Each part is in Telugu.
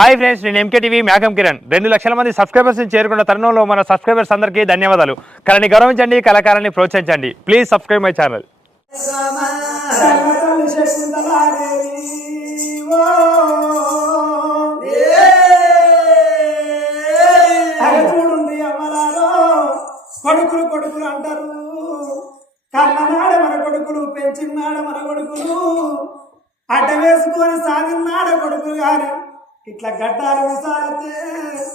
హాయ్ ఫ్రెండ్స్ నేను ఎంకే టీవీ మేఘం కిరణ్ రెండు లక్షల మంది సబ్స్క్రైబర్స్ చేరుకున్న తరుణంలో మన సబ్స్క్రైబర్స్ అందరికీ ధన్యవాదాలు కళని గౌరవించండి కళాకారాన్ని ప్రోత్సహించండి ప్లీజ్ సబ్స్క్రైబ్ మై ఛానల్ కొడుకులు కొడుకులు అంటారు కన్ననాడ మన కొడుకులు పెంచినాడ మన కొడుకులు అడ్డ వేసుకొని సాగినాడ కొడుకులు గారు ఇట్లా గడ్డాలు విసారితే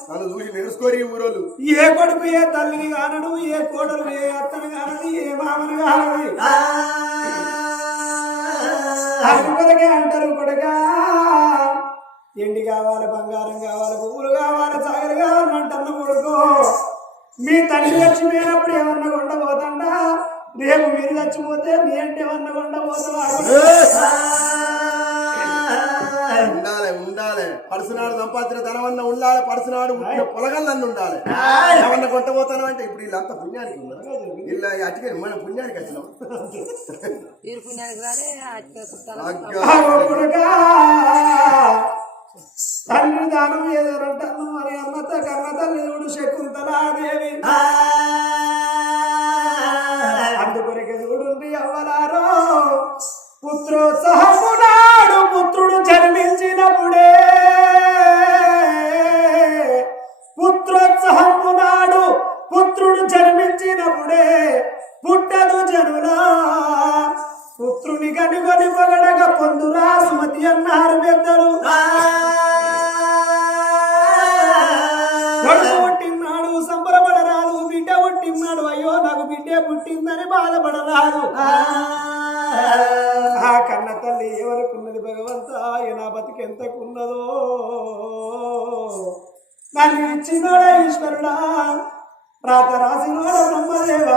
నన్ను చూసి నెరుసుకోరి ఈ ఊరోళ్ళు. ఏ కొడుకు ఏ తల్లిని కానడు ఏ కోడలు ఏ అత్తను కానడు ఏ మామను కానడు. కొడుకే అంటారు కొడుక. ఎండి కావాలి బంగారం కావాలి పువ్వులు కావాలి సాగరు కావాలి అంటున్న కొడుకు. మీ తల్లి చచ్చిపోయినప్పుడు ఏమన్నా కొండపోతుందా? రేపు మీరు చచ్చిపోతే మీ అంటే ఏమన్నా కొండపోతావా పడుసునాడు సంపాదించిన ధనవన్న ఉండాలి పడుసునాడు ఉట్టిన పొలగల్లన్న ఉండాలి. ఏమన్నా కొట్టబోతాను అంటే ఇప్పుడు వీళ్ళంతా పుణ్యానికి ఉన్నారు. వీళ్ళ అటుకే మన పుణ్యానికి వచ్చినాం తండ్రి దానం ఏదో అంటాను మరి అమ్మత కన్న తల్లి చూడు శకుంతలాదేవి అందుకొరికి చూడుండి అవ్వలారో పుత్రోత్సహము నాడు పుత్రుడు జన్మించినప్పుడే పుత్రోత్సహము నాడు పుత్రుడు జన్మించినప్పుడే పుట్టదు జనులా. పుత్రుని కనుగొని పొగడగా పొందురా సుమతి అన్నారు పెద్దలు. పుట్టినాడు సంబరపడరాదు బిడ్డ పుట్టినాడు అయ్యో నాకు బిడ్డే పుట్టిందని బాధపడరాదు. ఆ కన్న తల్లి ఎవరికున్నది భగవంత? నా బతికి ఎంతకున్నదో? నన్ను ఇచ్చినోడా ఈశ్వరుడా. రాత రాసినోడ బ్రహ్మదేవ.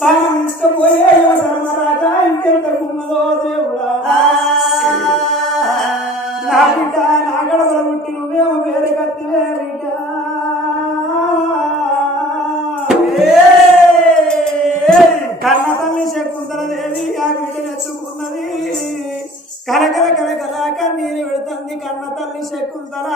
తాను ఇష్టపోయే ధర్మరాజా ఇంకెంతకున్నదో దేవుడా. నా బిడ్డ నా గడవల పుట్టి నువ్వేమో వేరే కత్తివే కన్న తల్లి శకుంతల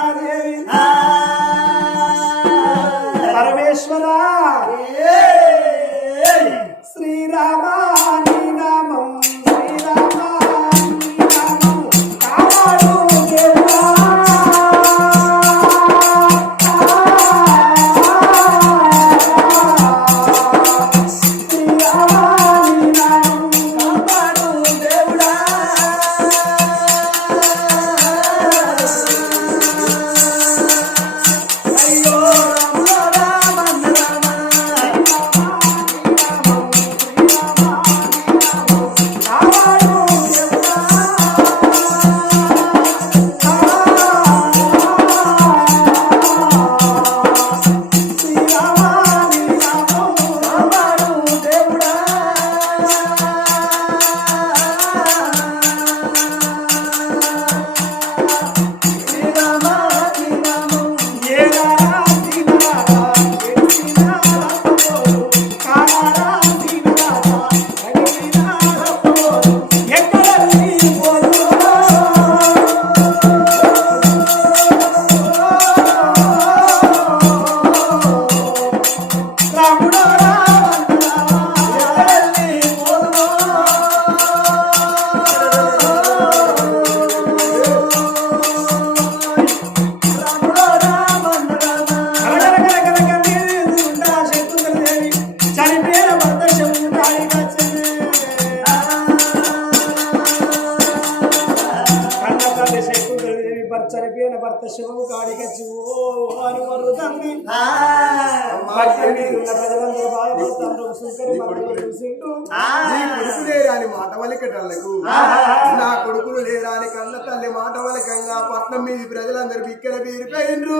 మీది ప్రజలందరూ బిక్కర బీరిపోయిండ్రు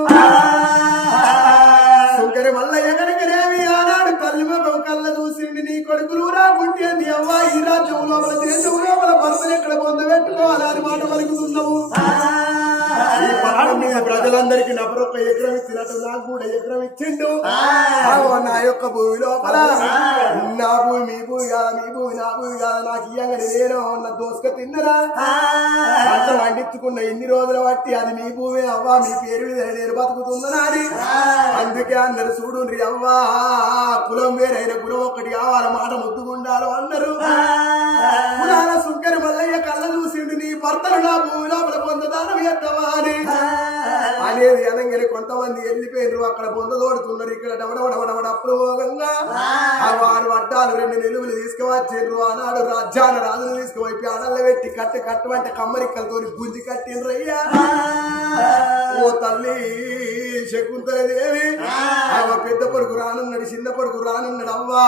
సుంకరి మల్లయ్య కనుకనేమి ఆనాడు తల్లి ముఖం కళ్ళ చూసిండి నీ కొడుకులు రాకుంటే నీ అవ్వ ఈ రాజ్యం లోపల దేశం లోపల భర్తను ఎక్కడ పొందబెట్టుకోవాలి అని మాట పలుకుతున్నావు. మీద ప్రజలందరికీ నబరొక్క ఎకరం ఇచ్చినట్టు నాకు కూడా ఎకరం ఇచ్చిండు. నా యొక్క భూమి లోపల. నా భూమి మీ భూమి కాదా మీ భూమి నా భూమి కాదా నాకు ఇయ్యంగానే నేను నా దోసుక తిన్నరా? పంట వండించుకున్న ఇన్ని రోజుల బట్టి అది మీ భూమి అవ్వా మీ పేరు మీద నేను బతుకుతుందని అని అందుకే అందరు చూడుండ్రి అవ్వా కులం వేరైన కులం ఒక్కటి కావాల మాట ముద్దుగుండాలి అన్నారు. కులాల సుంకరి మల్లయ్య కళ్ళ చూసిండు నీ భర్తలు నా భూమి లోపల పొందదానం ఎత్తవా అని అనేది అనగానే కొంతమంది వెళ్ళిపోయారు అక్కడ పొందదోడుతున్నారు ఇక్కడ అప్రమోగంగా ఆ. వారు అడ్డాలు రెండు నిలువులు తీసుకువచ్చిండ్రు ఆనాడు రాజ్యాన రాజులు తీసుకుపోయి పేడల్లో పెట్టి కట్టి కట్టమంటే కమ్మరికలతో గుంజి కట్టిండ్రు అయ్యా. ఓ తల్లి శకుంతల దేవి ఆమె పెద్ద కొడుకు రానున్నాడు చిన్న కొడుకు రానున్నాడు అవ్వా.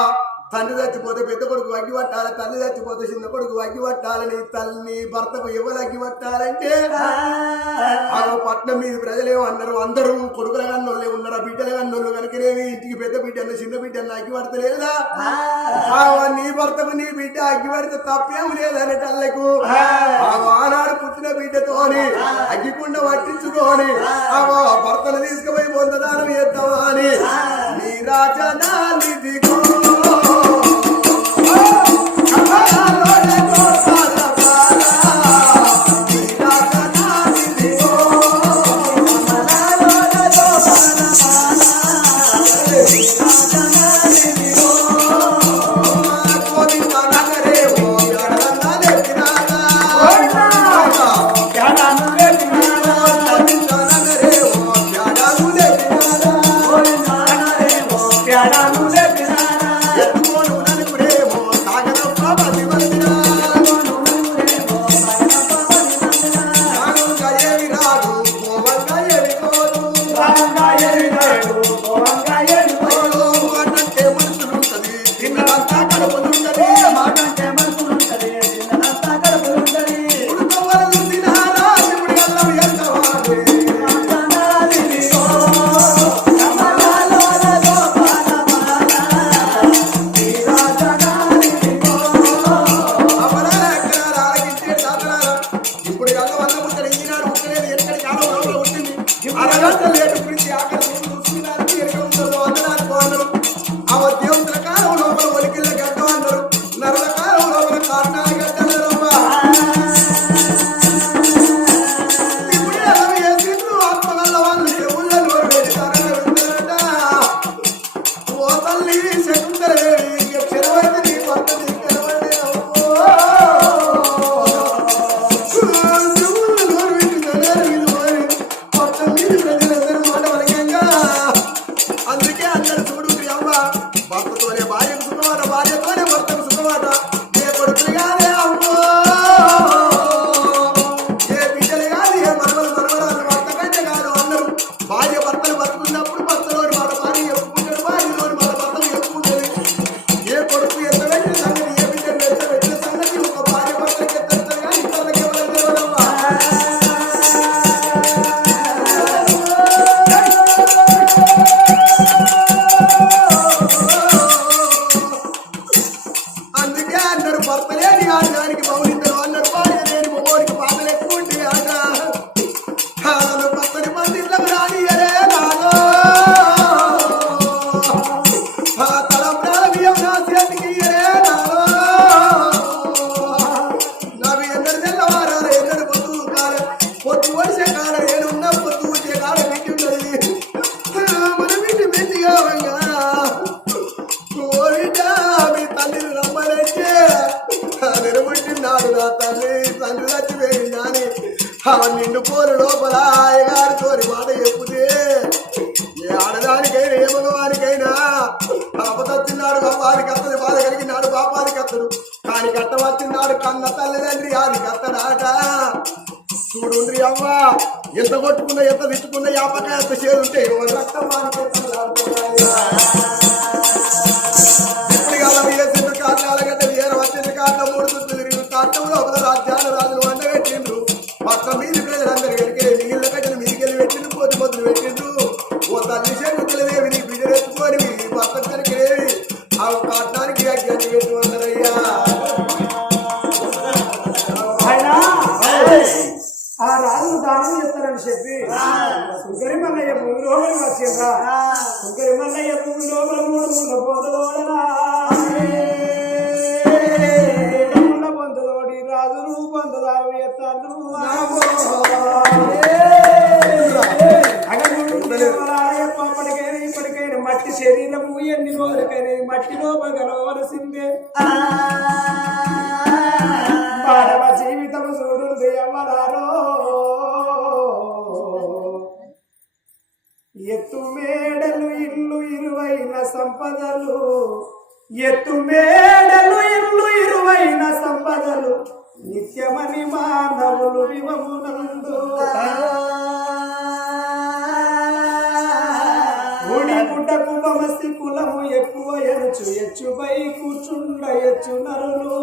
తండ్రి చచ్చిపోతే పెద్ద కొడుకు అగ్గి పట్టాలి తల్లి చచ్చిపోతే చిన్న కొడుకు అగ్గి పట్టాలని తల్లి భర్తకు ఎవరు అగ్గి పట్టాలంటే? పట్నం మీద ప్రజలేమో అన్నారు అందరూ కొడుకుల కన్నోళ్ళే ఉన్నారు బిడ్డల కన్నోళ్ళు కనుకనేమి ఇంటికి పెద్ద బిడ్డ చిన్న బిడ్డ అగ్గి పడతలేదా? నీ భర్తకు నీ బిడ్డ అగ్గి పడితే తప్పేం లేదని తల్లకు. ఆనాడు పుట్టిన బిడ్డతోని అగ్గికుండ పట్టించుకొని భర్తను తీసుకుపోయి పొందదానం చేద్దామా అని నీ రాజధానిదిగో ఇప్పుడు పోరు లోపల అయ్యగారి తోరి మాట చెప్పుతే ఏ ఆడదానికైనా ఏ మగవానికైనా అపతచ్చినాడు గొప్పవానికి అత్తది బాధ కలిగినాడు పాపానికి అత్తడు. కాని కట్టవచ్చినాడు కన్న తల్లిదండ్రి ఆదికి అత్తడాట చూడుండ్రి అవ్వ ఎంత కొట్టుకున్నా ఎంత తిట్టుకున్నా యాపకాయ ఎంత చేరుంటే రక్తం వానికి ఆయన ఆ రాజులు దానం చేస్తారని చెప్పి. మల్లయ్య భూమి లోపలికి వచ్చిందా కుంకరి మల్లయ్య భూమి లోపల మూడు ముళ్ళ పోతలోడనా ముళ్ళ రాజును పొందదారు ఎత్తాను. ఇప్పటికైనా మట్టి శరీరము ఎన్ని రోజులకైనా ఈ మట్టి లోపల గలవలసిందే మానవ జీవితం చూడుంది అమ్మలారో ఎత్తు మేడలు ఇల్లు ఇరువైన సంపదలు. ఎత్తు మేడలు ఇల్లు ఇరువైన సంపదలు. నిత్యమని మానవులు వివమునందు గుడి పుట్టకు బమసి కులము ఎక్కువ ఎరుచు ఎచ్చుపై కూర్చుండ ఎచ్చు నరులు.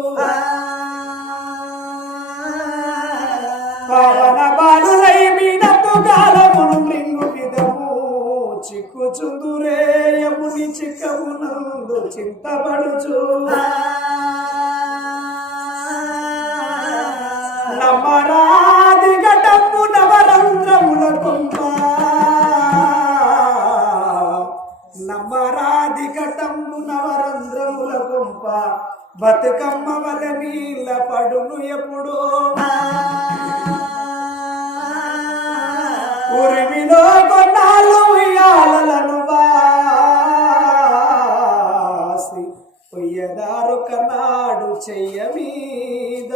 చిక్కమునందు చింతపడుచు. నమ్మరాది ఘటము నవరంధ్రముల కొంప నమ్మరాది ఘటము నవరంధ్రముల కొంప బతుకమ్మ వల నీళ్ళ పడును ఎప్పుడో. ఉరిమిలో చెయ్య మీద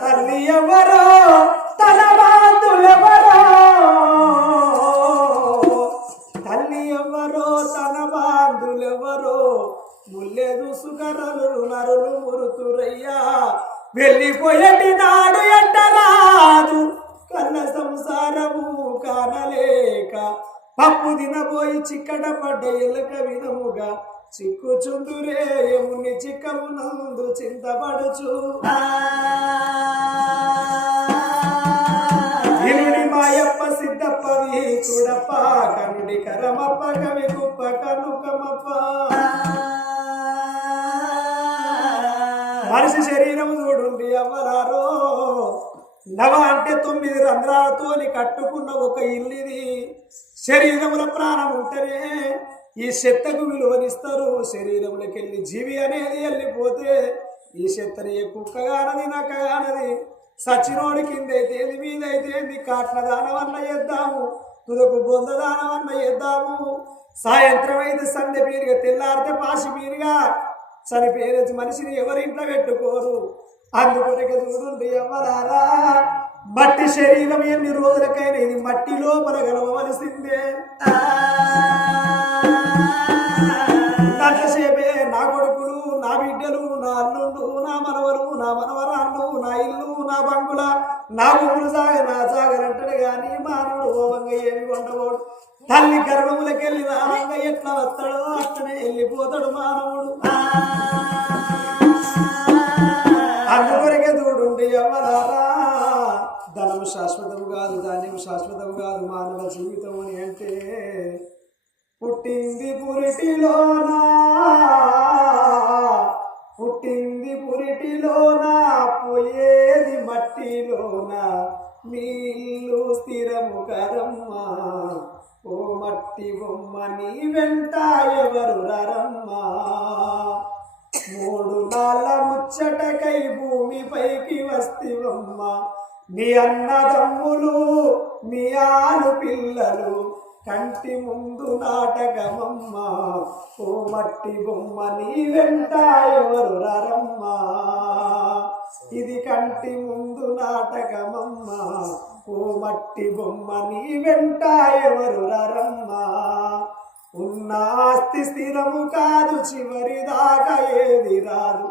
తల్లి ఎవరో తన బాంధులెవరో తల్లి ఎవరో తన బాంధులెవరో ముల్లెదు సుకరలు నరులు మురుతురయ్యా. వెళ్ళిపోయేటి నాడు ఎంటరాదు కన్న సంసారము కానలేక పప్పు తినబోయి చిక్కట పడ్డ ఎలుక విధముగా చిక్కుచుందురే యముని చిక్కమునందు చింతపడుచు. మాయప్ప సిద్ధప్ప చూడప్ప కనుడి కరమప్ప కవి కుప్ప కనుకమప్ప. మనిషి శరీరం చూడుండి అవ్వరారో. నవ అంటే తొమ్మిది రంధ్రాలతోని కట్టుకున్న ఒక ఇల్లుది. శరీరముల ప్రాణం ఉంటేనే ఈ చెత్తకు విలువనిస్తారు శరీరంలోకి వెళ్ళి జీవి అనేది వెళ్ళిపోతే ఈ చెత్తని ఏ కుక్కగానది నక్కగానది నక్క కానది సచినోడి కింద అయితే మీదైతే అయితే కాట్ల దానవన్న చేద్దాము తుదకు బొంద దానవన్న చేద్దాము సాయంత్రం అయితే సంధ్య పీరుగా తెల్లారితే పాసి పీరుగా చనిపోయిన మనిషిని ఎవరింట్లో పెట్టుకోరు? అందుకొరకే చూడండి ఎవరారా మట్టి శరీరం ఎన్ని రోజులకైనా ఇది మట్టి లోపల గలవలసిందే నా కొడుకులు నా బిడ్డలు నా అల్లుళ్ళు నా మనవలు నా మనవరాళ్ళు నా ఇల్లు నా బంగుల నా ఊరు సాగ నా సాగరంటాడు గాని మానవుడు ఓవంగా ఏమి కొండబోడు తల్లి గర్భములకెళ్ళి రావంగా ఎట్లా వస్తాడో అట్లనే వెళ్ళిపోతాడు మానవుడు. అందువరకే చూడుండి ఎవరారా ధనం శాశ్వతం కాదు ధాన్యం శాశ్వతం కాదు మానవ జీవితం అని అంటే పుట్టింది పురిటిలోనా? పుట్టింది పురిటిలోనా? పోయేది మట్టిలోనా? నీళ్ళు స్థిరము కదమ్మా. ఓ మట్టి బొమ్మ నీ వెంట ఎవరు రరమ్మా? మూడు నాళ్ళ ముచ్చటకై భూమిపైకి వస్తివమ్మ. నీ అన్నదమ్ములు నీ ఆలు పిల్లలు కంటి ముందు నాటకమమ్మ ఓ మట్టి బొమ్మ నీ వెంట ఎవరు రరమ్మా? ఇది కంటి ముందు నాటకమమ్మ ఓ మట్టి బొమ్మ నీ వెంట ఎవరు రరమ్మా? ఉన్న ఆస్తి స్థిరము కాదు చివరి దాకా ఏది రాదు.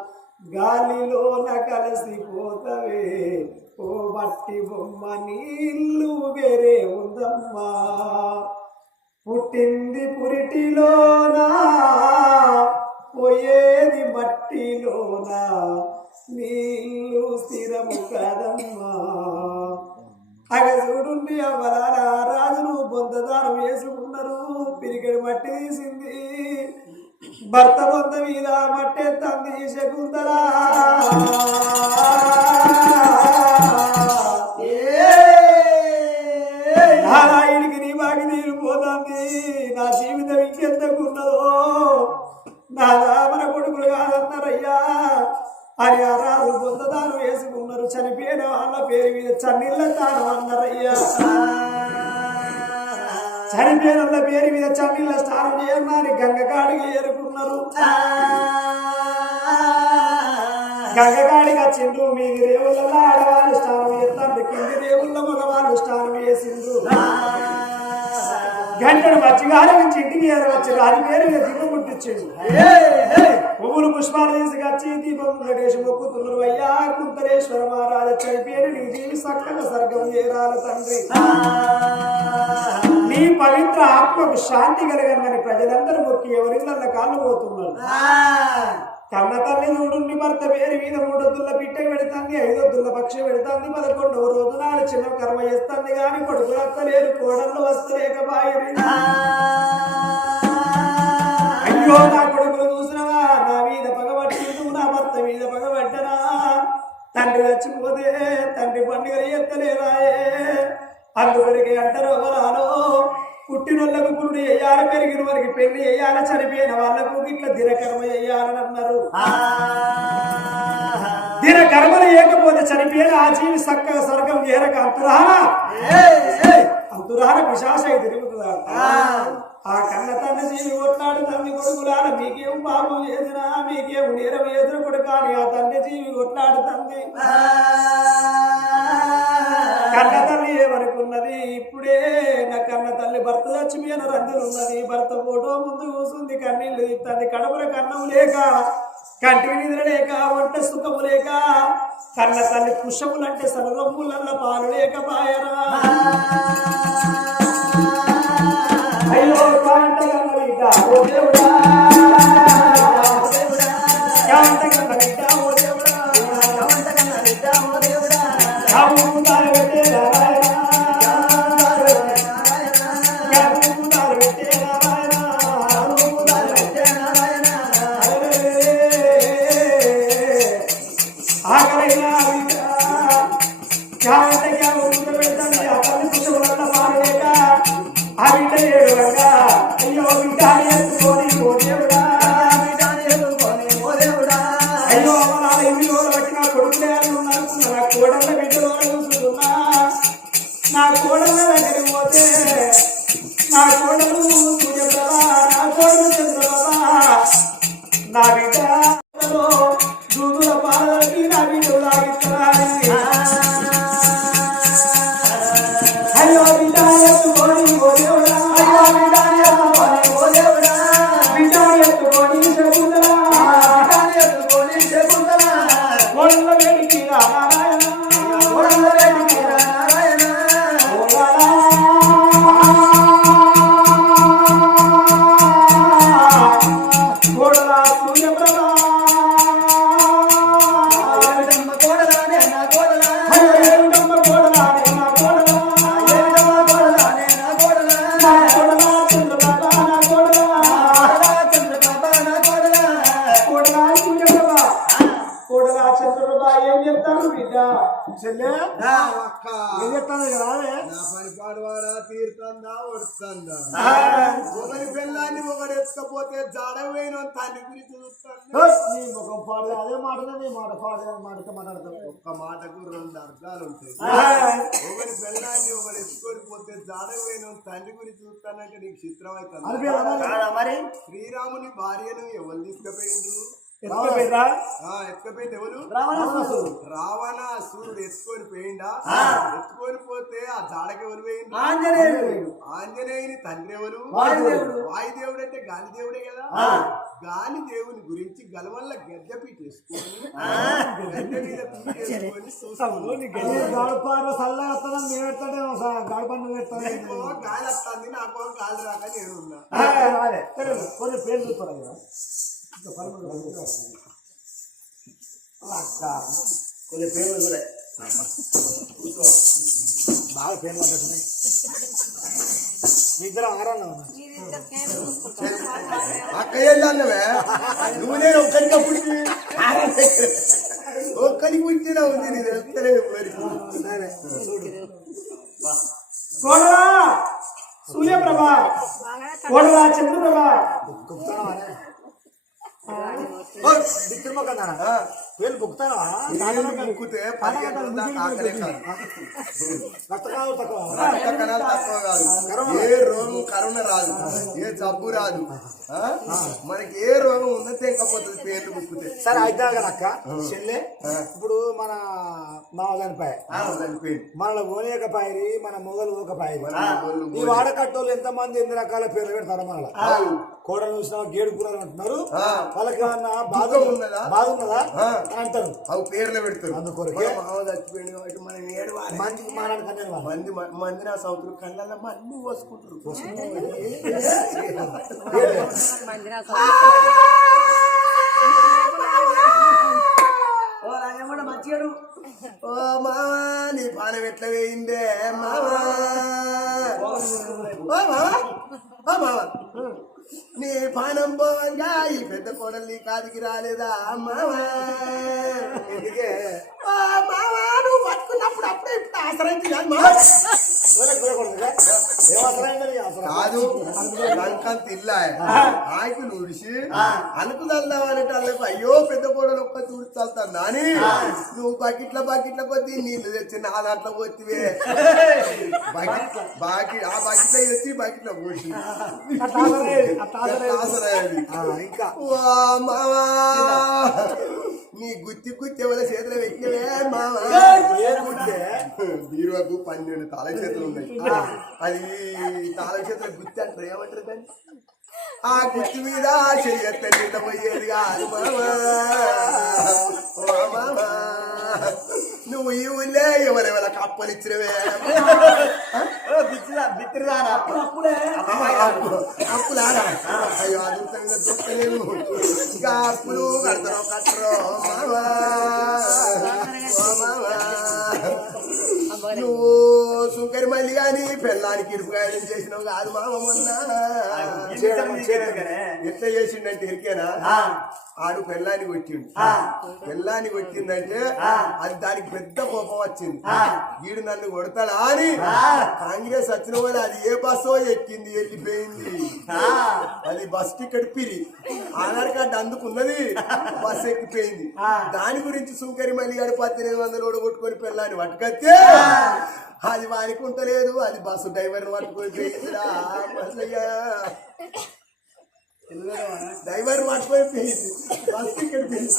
గాలిలోన కలిసిపోతవే ఓ మట్టి బొమ్మ నీళ్ళు వేరే ఉందమ్మా. పుట్టింది పురిటిలోనా పోయేది మట్టిలోనా. నీళ్ళు స్థిరము కదమ్మా. అగ చూడుండి అవరారా రాజును బొందదారం వేసుకున్నారు. పిరికెడు మట్టి తీసింది. భర్త బొంద మీద మట్టే తంది శకుంతలా. తీరిపోతుంది నా జీవితం ఇంకెంతకున్నదో నా మన కొడుకులు కాదన్నారయ్యా అని అరాలు పొందదాను వేసుకున్నారు. చనిపోయిన వాళ్ళ పేరు మీద చన్నీళ్ళ తాను అన్నారయ్యా. చనిపోయిన పేరు మీద చన్నీళ్ళ స్నానం చేయమని గంగకాడికి ఏరుకున్నారు. గంగకాడికి వచ్చిండ్రు మీ దేవుళ్ళ ఆడవాళ్ళు స్నానం చేస్తారు కింది దేవుళ్ళ మగవాళ్ళు స్నానం చేసిండ్రు గంటను మచ్చిగా నుంచి ఇంటికి ఏరవచ్చు అది పేరు మీద దిగు ముట్టించిండు పువ్వులు పుష్పాలు తీసుకొచ్చి దీపం వెంకటేశ మొక్కుతున్నారు. అయ్యా కుంతరేశ్వర మహారాజ చనిపోయిన నీ జీవి సక్కగా సర్గం చేరాల తండ్రి. నీ పవిత్ర ఆత్మకు శాంతి కలగందని ప్రజలందరూ మొక్కి ఎవరిళ్ళ కాళ్ళు పోతున్నారు? కన్న తల్లి చూడుండి భర్త పేరు మీద మూడొద్దుల పిట్ట పెడుతుంది ఐదొద్దుల పక్ష పెడుతుంది పదకొండవ రోజు నాడు చిన్న కర్మ చేస్తుంది గాని కొడుకులు అత్తలేరు కోడళ్ళు వస్తలేకపాయరు అయ్యో నా కొడుకులు చూసినవా? నా మీద పగబట్టిండు నా భర్త మీద పగబట్టనా తండ్రి చచ్చిపోతే తండ్రి పండుగ ఎత్తలేరాయే అందువరకు అంటారు ఎవరాలో పుట్టినోళ్ళకు పురుడు వేయాలి పెరిగిన వారికి పెళ్ళి వేయాలి చనిపోయిన వాళ్ళకు ఇట్లా దినకర్మ వేయాలని అన్నారు. దినకర్మలు ఏకపోతే చనిపోయిన ఆ జీవి చక్కగా స్వర్గం చేరక అంతురాన? అంతురాన పిశాసై తిరుగుతుందా? ఆ. కన్న తండ్రి జీవి కొట్లాడు తండ్రి కొడుకులాల మీకేం పాపం చేసినా మీకేం నేరం కొడుకు కానీ ఆ తండ్రి జీవి కొట్లాడు తండ్రి. చచ్చిపోయిన రంగులున్నది భర్త ఫోటో ముందు కూసుంది కన్నీళ్ళు ఇస్తుంది కడుపుల కన్నం లేక కంటి నిద్ర లేక వంట సుఖము లేక కన్న తల్లి పుష్పములంటే సర్వములల్ల పాలు లేక పాయరా. అయ్యో కాంట కాంట ఆకలైనా బిడ్డ పెడతాను ఆ తల్లి పుట్టుకున్న ఆ బిడ్డ అయ్యో బిడ్డ ఒళ్ళ వెడికి ఒకరి పిల్లాన్ని ఒకడు ఎత్తుకపోతే జాడవేన తల్లి గురించి చూస్తాను. ముఖం పాడు అదే మాటనే నీ మాట పాడు మాటతో మాట్లాడతాను ఒక్క మాటకు రెండు అర్థాలు ఉంటాయి. ఒకరి పిల్లాన్ని ఒకడు ఎత్తుకొని పోతే జాడవేన తండ్రి గురించి చూస్తానంటే నీకు చిత్రం అవుతుంది మరి? శ్రీరాముని భార్యను ఎవరు తీసుకుపోయిండ్రు? ఎత్తుకపోయింది? ఎవరు? రావణాసురుడు. రావణాసురుడు ఎత్తుకొని పోయిండా? ఎత్తుకొని పోతే ఆ జాడకి ఎవరు ఆంజనేయుడు ఆంజనేయుని తండ్రి ఎవరు? వాయుదేవుడు. అంటే గాలి దేవుడే కదా. గాలి దేవుని గురించి గలవల్ల గద్దె పీటేసుకొని గద్దె మీద పీటేసుకొని చూస్తాము గడపార చల్లగా వస్తుందని మేము పెడతాడేమో గడప నువ్వు గాలి వస్తుంది నాకో గాలి రాక నేనున్నా కొన్ని పేర్లు చూస్తారా ఇక? ఇంకా పదమూడు కొన్ని పేర్లు కూడా బాగా పేర్లు పడ్డాయి మీ ఇద్దరు ఆరాంగా ఉన్నారు అక్క ఏందన్నవే నువ్వు నేను ఒక్కడికి పుట్టి ఒక్కడికి పుట్టినా ఉంది నేను తెలుస్తలేదు మరి కోడలా సూర్యప్రభ కోడలా చంద్రప్రభ విక్రమ ముక్కుతే కాదు. తక్కువ. కాదు. ఏ రోగం కరోనా రాదు. ఏ జబ్బు రాదు? మనకి ఏ రోగం ఉందో తెంకపోతుంది పేర్లు ముక్కుతే. సరే అయితే కదక్క చెల్లె ఇప్పుడు మన చనిపోయింది. మన ఓనేక పాయరి మన మొగలు ఒక పాయరి మన మొగలు ఈ వాడకట్టోళ్ళు ఎంత మంది ఎన్ని రకాల పేర్లు పెడతారు మన కోడలు చూసినా గేడు కూరలు అంటున్నారు. వాళ్ళకి ఏమన్నా బాధ ఉన్నదా? బాధ ఉన్నదా? అంటారు అవి పేర్లు పెడతారు. అందుకొరకే. మన మామ చచ్చిపోయింది కాబట్టి మనం ఏడవాలి మందికి మాట్లాడుకునే వాళ్ళు. మంది మంది నా సౌతులు కళ్ళల్లో మన్ను పోసుకుంటారు. మందిరా ఓ మావా నీ పానం ఎట్లా వేయిందే? మావా. ఓ మావా. ఓ మావా. నీ పానం పోవంగా ఈ పెద్ద కోడలు నీ కాదికి రాలేదా మావా? ఎందుకే మావా నువ్వు పట్టుకున్నప్పుడు అప్పుడే ఇప్పుడు మావా? కాదు లంకంత ఇల్లా ఆకులు చల్దామనేట వాళ్ళకు అయ్యో పెద్ద కోడలు ఒక్క చూడి చల్తాను అని నువ్వు బకెట్ల బకెట్ల కొద్ది నీళ్ళు తెచ్చి నా దాంట్లో పోతివే. బకెట్ బాకి ఆ బకెట్ తెచ్చి బకెట్లో పోసి. ఇంకా మావా. నీ గుత్తి గుత్తి ఎవరి చేతిలో పెట్టినవే మావా? ఏ గుడ్డే? బీరువాకు పన్నెండు తాళ చేతులు ఉన్నాయి అది తాళ చేతుల గుత్తి అంటారు. ఏమంటారు దాన్ని? ఆ గుత్తి మీద చెయ్యత్త నింద పోయేది కాదు మామా మామా నువ్వు ఈ ఊళ్ళే ఎవరెవర కప్పలు ఇచ్చినవే అప్పులారా అయ్యో అదుర్తంగా దొక్కలేను ఇంకా అప్పులు కడతారో కట్టరో మామా నువ్వు సుంకరి మల్లి గాని పెళ్ళానికి ఇరుపుగాయడం చేసినావు కాదు మామ మొన్న. ఎట్లా చేసిండంటే ఎరికేనా ఆడు పెళ్ళాన్ని కొట్టిండు. పెళ్ళాన్ని కొట్టిందంటే అది దానికి పెద్ద కోపం వచ్చింది. వీడు నన్ను కొడతాడా అని కాంగ్రెస్ వచ్చిన వాళ్ళు అది ఏ బస్సో ఎక్కింది వెళ్ళిపోయింది అది బస్ టికెట్ పిరి. ఆధార్ కార్డు అందుకున్నది బస్ ఎక్కిపోయింది. దాని గురించి సుంకరి మల్లి గారు పద్దెనిమిది వందలు ఓడగొట్టుకొని పెళ్ళాన్ని పట్టుకొస్తే అది వానికి ఉంటలేదు అది బస్సు డ్రైవర్ పట్టుకొని. డ్రైవర్ పట్టుకొని పోయింది బస్ టికెట్ పోయింది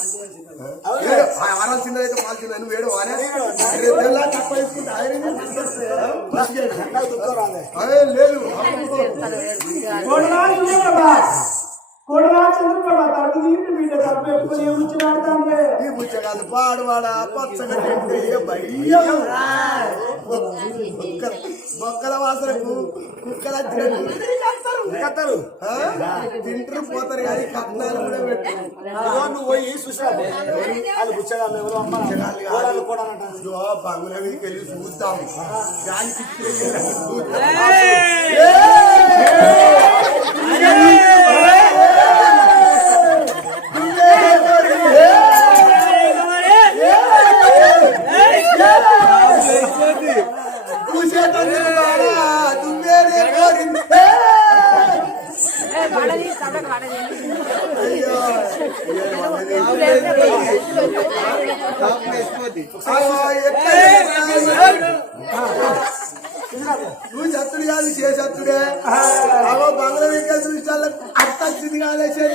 ఏడు, ఆ ఆరాలు చిన్నదైతే పాలు చిన్న నువ్వు. అదే లేదు. ఈ పాడువాడ బొక్కల వాసనకు కుక్కల కత్తరు తింటారు. పోతారు కానీ కట్నాలు కూడా పెట్టరు. నువ్వు పోయి చూసావు వాళ్ళు ఎవరు? కూడా బంగుల మీదకి చూద్దాం. గాలి నువ్వు చత్తుడు కాదు. చేసత్తుడే అవో బంగ్లా వికాస్ విషయాలకు అంత కాలేసే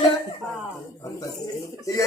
అంత ఇక